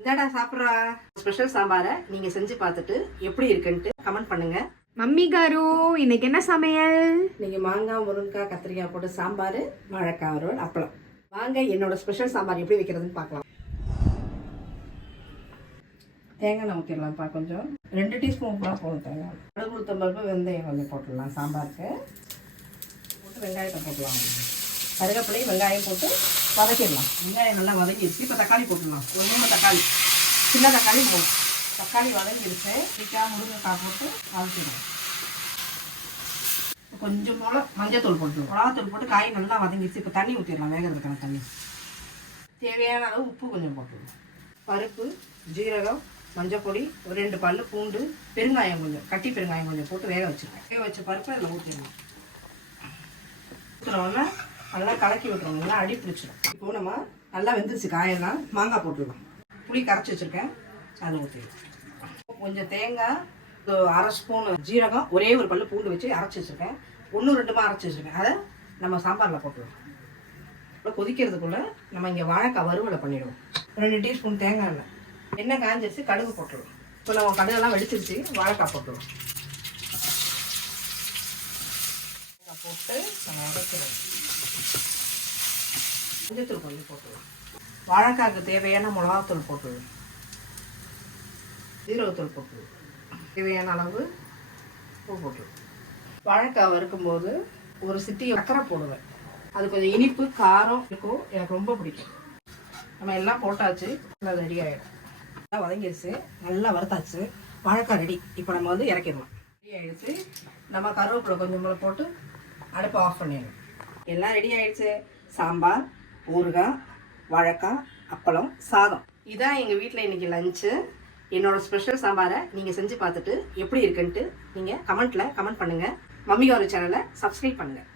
இந்தாடா சாப்பிட்றா. ஸ்பெஷல் சாம்பாரை நீங்கள் செஞ்சு பார்த்துட்டு எப்படி இருக்குன்ட்டு கமெண்ட் பண்ணுங்க. மம்மி காரு இன்னைக்கு என்ன சமையல்? நீங்கள் மாங்காய், முருங்கைக்காய், கத்திரிக்காய் போட்டு சாம்பார், வாழைக்காய் வறுவல், அப்பளம். வாங்க என்னோட ஸ்பெஷல் சாம்பார் எப்படி வைக்கிறதுன்னு பார்க்கலாம். தேங்காய் ஊற்றிடலாம்ப்பா. கொஞ்சம் 2 டீஸ்பூன் கூட போதும் தேங்காய். கடுகு, உளுத்தம் பருப்பு, வெந்தயம் கொஞ்சம் போட்டுடலாம் சாம்பாருக்கு. போட்டு வெங்காயத்தை போட்டுடலாம். கருவேப்பிலை, வெங்காயம் போட்டு வதக்கிடலாம். வெங்காயம் நல்லா வதக்கிடுச்சு. இப்போ தக்காளி போட்டுடலாம். ஒரு 3 தக்காளி, சின்ன தக்காளி 3. தக்காளி வதங்கிடுச்சு. கத்திரிக்காய், முருங்கைக்காய் போட்டு வதக்கிடலாம். கொஞ்சம் போல் மஞ்சத்தூள் போட்டுருவோம். மிளகாத்தூள் போட்டு காய் நல்லா வதங்கிடுச்சு. இப்போ தண்ணி ஊற்றிடலாம். வேகிறதுக்கான தண்ணி. தேவையான அளவு உப்பு கொஞ்சம் போட்டுருவோம். பருப்பு, ஜீரகம், மஞ்சள் பொடி, ஒரு 2 பல்லு பூண்டு, பெருங்காயம் கொஞ்சம், கட்டி பெருங்காயம் கொஞ்சம் போட்டு வேக வச்சுருக்கேன். வேக வச்ச பருப்பு அதில் ஊற்றிடலாம். ஊற்றுறோன்னா நல்லா கலக்கி விட்டுருவோம். நல்லா அடி பிடிச்சிடும். இப்போ நம்ம நல்லா வெந்துருச்சு காயெல்லாம். மாங்காய் போட்டுடலாம். புளி கரைச்சி வச்சுருக்கேன், அதை ஊற்றிடலாம். கொஞ்சம் தேங்காய், 1/2 ஸ்பூன் ஜீரகம், ஒரே ஒரு பல்லு பூண்டு வச்சு அரைச்சி வச்சுருக்கேன். 1-2 அரைச்சி வச்சுருக்கேன். அதை நம்ம சாம்பாரில் போட்டுருவோம். இப்போ கொதிக்கிறதுக்குள்ளே நம்ம இங்கே வாழைக்காய் வறுவலை பண்ணிவிடுவோம். 2 டீஸ்பூன் தேங்காய் எண்ணெய். எண்ணெய் காஞ்சிருச்சு, கடுகு போட்டுருவோம். இப்போ நம்ம கடுகெல்லாம் வெடிச்சிருச்சு, வாழைக்காய் போட்டுருவோம். போட்டு நம்ம வதக்கிறோம். மஞ்சத்தூள் கொஞ்சம் போட்டுருவோம். வாழைக்காய்க்கு தேவையான மிளகாத்தூள் போட்டுருவோம். ஜீரகத்தூள் போட்டுருவோம். தேவையான அளவு உப்பு போட்டுருவோம். வாழைக்காய் வறுக்கும்போது ஒரு சிட்டி சக்கரை போடுவேன். அது கொஞ்சம் இனிப்பு காரம் இருக்கும். எனக்கு ரொம்ப பிடிக்கும். நம்ம எல்லாம் போட்டாச்சு, நல்லா ரெடி ஆகிடும். நல்லா வதங்கிடுச்சு, நல்லா வறுத்தாச்சு. வாழைக்காய் ரெடி. இப்போ நம்ம வந்து இறக்கிடலாம். ரெடி ஆகிடுச்சு. நம்ம கருவேப்பிலை கொஞ்சம் போல போட்டு அடுப்பை ஆஃப் பண்ணிடணும். எல்லாம் ரெடி ஆகிடுச்சு. சாம்பார், ஊறுகாய், வாழைக்காய், அப்பளம், சாதம். இதான் எங்கள் வீட்டில் இன்றைக்கி லஞ்சு. என்னோடய ஸ்பெஷல் சாம்பாரை நீங்கள் செஞ்சு பார்த்துட்டு எப்படி இருக்குன்ட்டு நீங்கள் கமெண்ட் பண்ணுங்கள். மம்மி காரு சேனலை சப்ஸ்கிரைப் பண்ணுங்கள்.